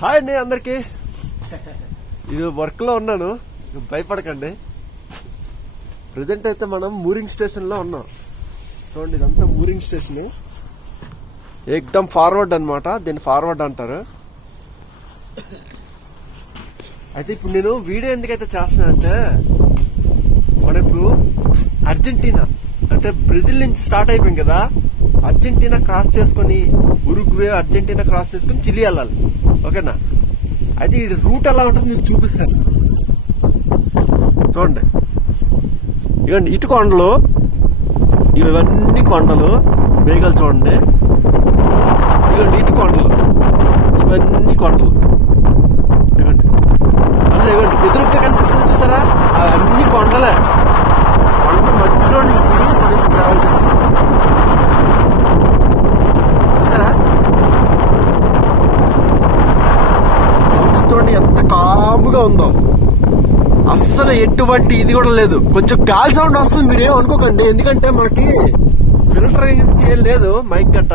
Hi అండి అందరికి. ఇది వర్క్ లో ఉన్నాను, భయపడకండి. ప్రజెంట్ అయితే మనం మూరింగ్ స్టేషన్ లో ఉన్నాం. చూడండి, ఇదంతా మూరింగ్ స్టేషన్. ఏకదమ్ ఫార్వర్డ్ అన్నమాట, దీన్ని ఫార్వర్డ్ అంటారు. అయితే ఇప్పుడు నేను వీడియో ఎందుకైతే చేస్తున్నా అంటే, మన ఇప్పుడు అర్జెంటీనా అంటే బ్రెజిల్ నుంచి స్టార్ట్ అయిపోయింది కదా, అర్జెంటీనా క్రాస్ చేసుకుని ఉరుగ్వే, అర్జెంటీనా క్రాస్ చేసుకుని చిలీ వెళ్ళాలి. ఓకేనా? అయితే ఈ రూట్ ఎలా ఉంటుంది మీకు చూపిస్తాను. చూడండి, ఇవ్వండి ఇటు కొండలు, ఇవన్నీ కొండలు, మేఘాలు చూడండి. ఇవ్వండి ఇటు కొండలు, ఇవన్నీ కొండలు. ఇవ్వండి మళ్ళీ ఇవ్వండి ఎదురుగా కనిపిస్తుంది చూసారా, అవన్నీ కొండలే. కొండ మధ్యలో నుంచి మనం ట్రావెల్ చేస్తాం. చూసారా చూడండి ఎంత కాముగా ఉందో, అస్సలు ఎటువంటి ఇది కూడా లేదు. కొంచెం గాలి సౌండ్ వస్తుంది, మీరేం అనుకోకండి, ఎందుకంటే మనకి ఫిల్టర్ ఏం లేదు, మైక్ గట్ట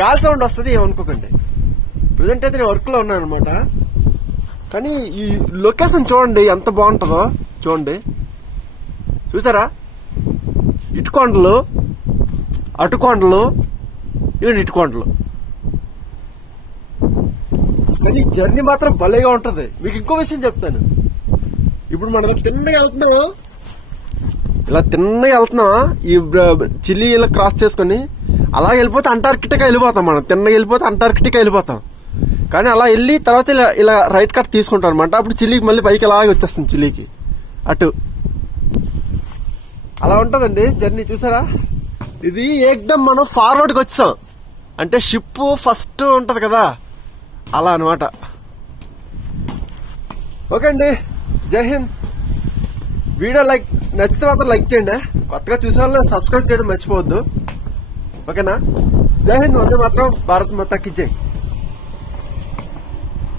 గాలి సౌండ్ వస్తుంది, ఏమనుకోకండి. ప్రజెంట్ అయితే నేను వర్క్ లో ఉన్నాను అనమాట. కానీ ఈ లొకేషన్ చూడండి ఎంత బాగుంటుందో. చూడండి, చూసారా, ఇటు కొండలు, అటు కొండలు, ఇవి ఇటు కొండలు. కానీ జర్నీ మాత్రం భలేగా ఉంటది. మీకు ఇంకో విషయం చెప్తాను. ఇప్పుడు మనం తిన్నగా వెళ్తున్నాము, ఇలా తిన్నగా వెళ్తున్నామా, ఈ చిలీ ఇలా క్రాస్ చేసుకుని అలా వెళ్ళిపోతే అంటార్కిటికా వెళ్ళిపోతాం. మనం తిన్నగా వెళ్ళిపోతే అంటార్కిటికా వెళ్ళిపోతాం. కానీ అలా వెళ్ళి తర్వాత ఇలా రైట్ కట్ తీసుకుంటాం అనమాట. అప్పుడు చిలీకి మళ్ళీ పైకి అలాగే వచ్చేస్తుంది, చిలీకి అటు. అలా ఉంటదండి జర్నీ. చూసారా, ఇది ఏకదమ్ మనం ఫార్వర్డ్కి వచ్చాం. అంటే షిప్ ఫస్ట్ ఉంటది కదా, అలా అనమాట. ఓకే అండి, జై హింద్. వీడియో నచ్చితే మాత్రం లైక్ చేయండి. కొత్తగా చూసే వాళ్ళు సబ్స్క్రైబ్ చేయడం మర్చిపోవద్దు. ఓకేనా? జై హింద్. వందే మాత్రం. భారత్ మాతాకి జై.